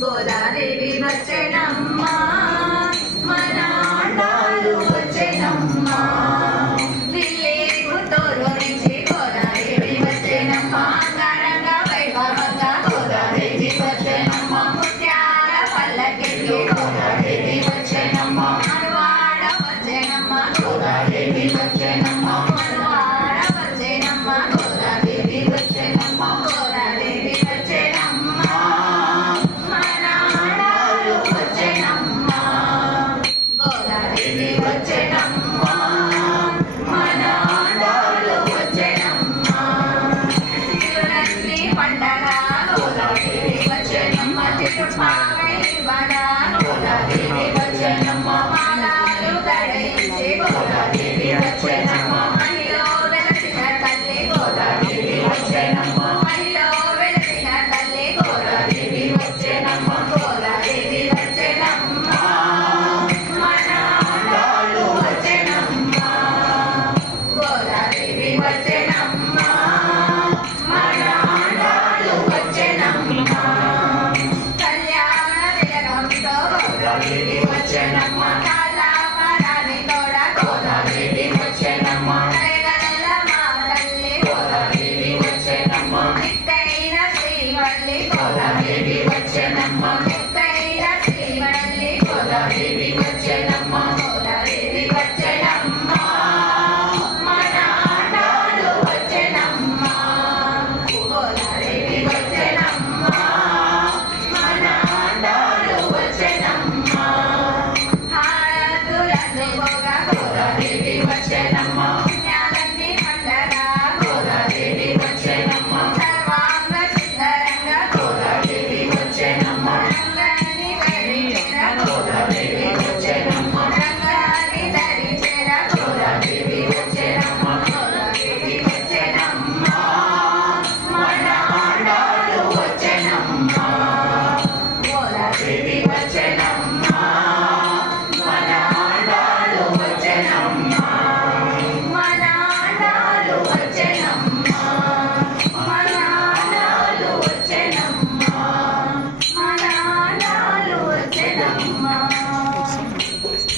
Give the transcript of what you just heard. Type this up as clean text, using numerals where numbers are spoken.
గోదాదేవి వచ్చెనమ్మా మన ఆండాలు వచ్చెనమ్మా తోరు నుంచి గోదాదేవి వచ్చెనమ్మా అంగరంగా వైభవంగా గోదాదేవి వచ్చెనమ్మా ముత్యాల పల్లకికి గోదాదేవి వచ్చెనమ్మా మనవాడ వచ్చెనమ్మా గోదాదేవి వచ్చెనమ్మా మనవాడ వచ్చెనమ్మా గోదాదేవి వచ్చెనమ్మా గోదాదేవి వచ్చెనమ్మా మన ఆండాలు వచ్చెనమ్మా గోదాదేవి వచ్చెనమ్మా మన ఆండాలు వచ్చెనమ్మా శివరాత్రి పండగ గోదాదేవి వచ్చెనమ్మా తిరుపావై వడ గోదాదేవి వచ్చెనమ్మా మాలాలు ధరించి గోదాదేవి వచ్చెనమ్మా మహిళ వెలసిన తల్లి గోదాదేవి వచ్చెనమ్మా మహిళ వెలసిన తల్లి గోదాదేవి వచ్చెనమ్మా గోదాదేవి వచ్చెనమ్మా మన ఆండాలు వచ్చెనమ్మా గోదాదేవి వచ్చెనమ్మా మన ఆండాలు వచ్చెనమ్మా కళ్యాణ తిలకంతో గోదాదేవి వచ్చెనమ్మా కాలామరాని తోడ గోదాదేవి వచ్చెనమ్మా కరగల్ల మా తల్లి గోదాదేవి వచ్చెనమ్మా నిత్తైన శ్రీవల్లి గోదాదేవి వచ్చెనమ్మా నిత్తైన శ్రీవల్లి గోదాదేవి వచ్చెనమ్మా గోదాదేవి వచ్చెనమ్మా మన ఆండాలు వచ్చెనమ్మా గోదాదేవి వచ్చెనమ్మా మన ఆండాలు వచ్చెనమ్మా హారతులందుకోగా గోదాదేవి వచ్చెనమ్మా పుణ్యాలన్నీ పండగా గోదాదేవి వచ్చెనమ్మా సర్వాంగ సుందరంగా గోదాదేవి వచ్చెనమ్మా రంగాన్ని ధరించిన గోదాదేవి వచ్చెనమ్మా రంగాన్ని ధరించిన గోదాదేవి వచ్చెనమ్మా గోదాదేవి వచ్చెనమ్మా మన ఆండాలు వచ్చెనమ్మా గోదాదేవి వచ్చెనమ్మా